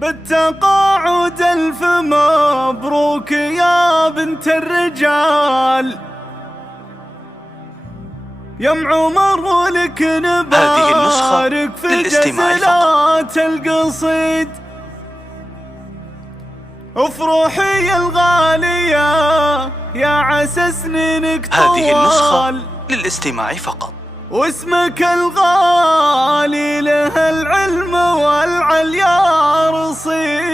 بالتقاعد ألف مبروك يا بنت الرجال، يا ام عمر ولك نبارك في جزلات القصيد. افرحي الغالية يا عسى سنينك طوال، هذه النسخة للاستماع فقط. واسمك الغالي له العلم والعليا رصيد.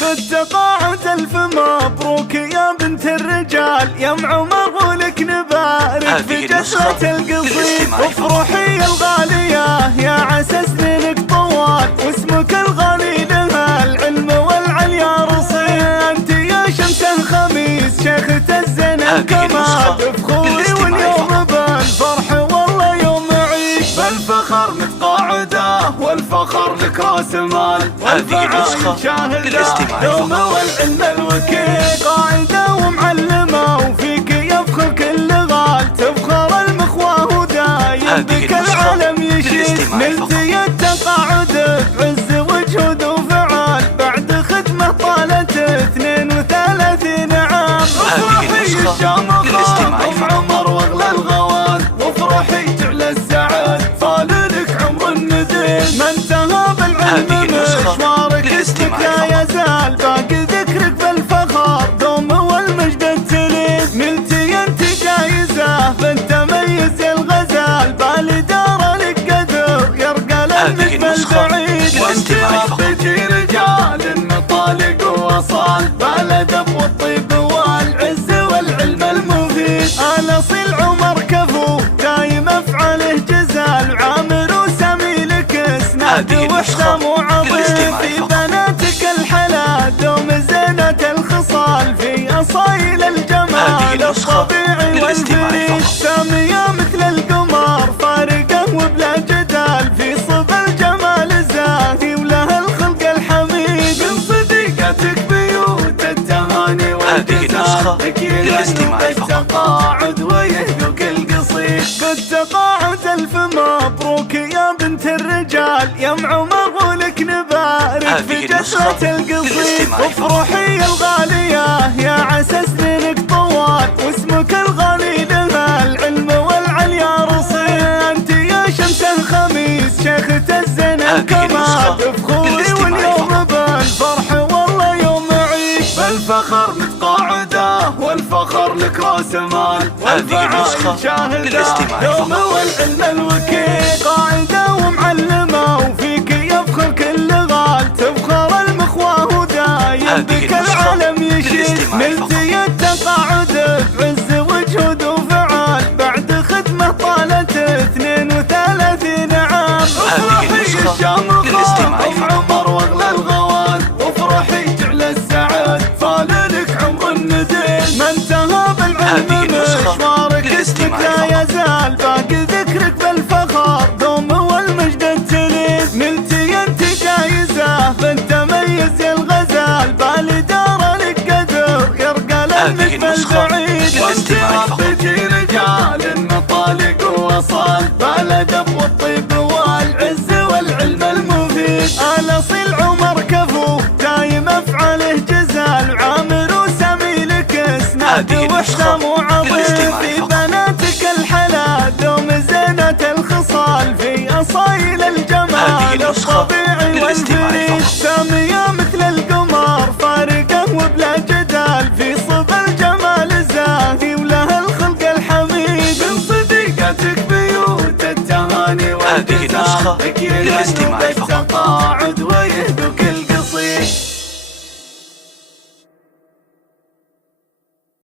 بالتقاعد ألف مبروك يا بنت الرجال، يا ام عمر ولك نبارك في جسرة القصيد. افرحي الغالية يا عسى سنينك طوال، واسمك الغالي له العلم والعليا رصيد. انت يا شمس الخميس شيخة الزنا كما تفخري، واليوم بالفرح والله يوم عيد. بالفخر متقاعده والفخر لك راس مال، والفعال شاهده دوم والعلم الوكيل. قاعده ومعلمه وفيك يفخر كل غال، تفخر المخواه ودايم بك العالم يشيد. نلتي التقاعد بعز وجهود وفعال، بعد خدمه طالت 32 عام. افرحي الشامخه ام عمر واغلى الغوال، وافرحي تعلى السعاد فاللك عمر النديد. ما انتهى بالعلم مشوارك اسمك لا يزال، باقي ذكرك بالفخر دوم والمجد التليد. نلتي انت جايزه بالتميز يا الغزال، بالاداره لك قدر يرقى للنجم البعيد. وانت ربيتي رجال مطالق ووصال، بالادب والطيب والعز والعلم المفيد. الاصيل عمر كفو دايم افعاله جزال، عامر وسامي لك اسناد وحسام وعظيم. في بناتك الحلا دوم زينة الخصال، في اصايل الجمال الطبيعي والفريد. سامية مثل القمر فارقة وبلا جدال، في صب الجمال زاهي وله الخلق الحميد. من صديقتك بيوت التهاني والجزال، للاستماع بالتقاعد ويهدوك القصيد. بالتقاعد ألف مبروك يا بنت الرجال، يا ام عمر ولك نبارك في جسرة القصيد. افرحي الغالية يا عسى سنينك طوال، واسمك الغالي له العلم والعليا رصيد. انت يا شمس الخميس شيخة الزنا كما تفخري، واليوم بالفرح والله يوم عيد. بالفخر متقاعده والفخر لك راس مال، والفعال شاهده دوم والعلم الوكيل. قاعده ومعلمه وفيك يفخر كل غال، تفخر المخواه ودايم بك العالم يشيد. نلتي التقاعد بعز وجهود وفعال، بعد خدمه طالت 32 عام. افرحي الشامخه ام عمر واغلى الغوال، وافرحي تعلى السعاد فاللك عمر النديد. ما انتهى بالعلم مشوارك اسمك لا يزال، باقي ذكرك بالفخر دوم والمجد التليد. نلتي انت جايزه بالتميز يا الغزال، بالاداره لك قدر يرقى للنجم البعيد. وانت ربيتي رجال مطالق ووصال، بالادب والطيب والعز والعلم المفيد. الاصيل عمر كفو دايم افعاله جزال، عامر وسامي لك اسناد وحسام وعظيم. في بناتك الحلا دوم زينة الخصال، في اصايل الجمال الطبيعي والفريد. سامية مثل القمر فارقة وبلا جدال، في صب الجمال زاهي وله الخلق الحميد. من صديقتك بيوت التهاني والجزال، للاستماع فقط.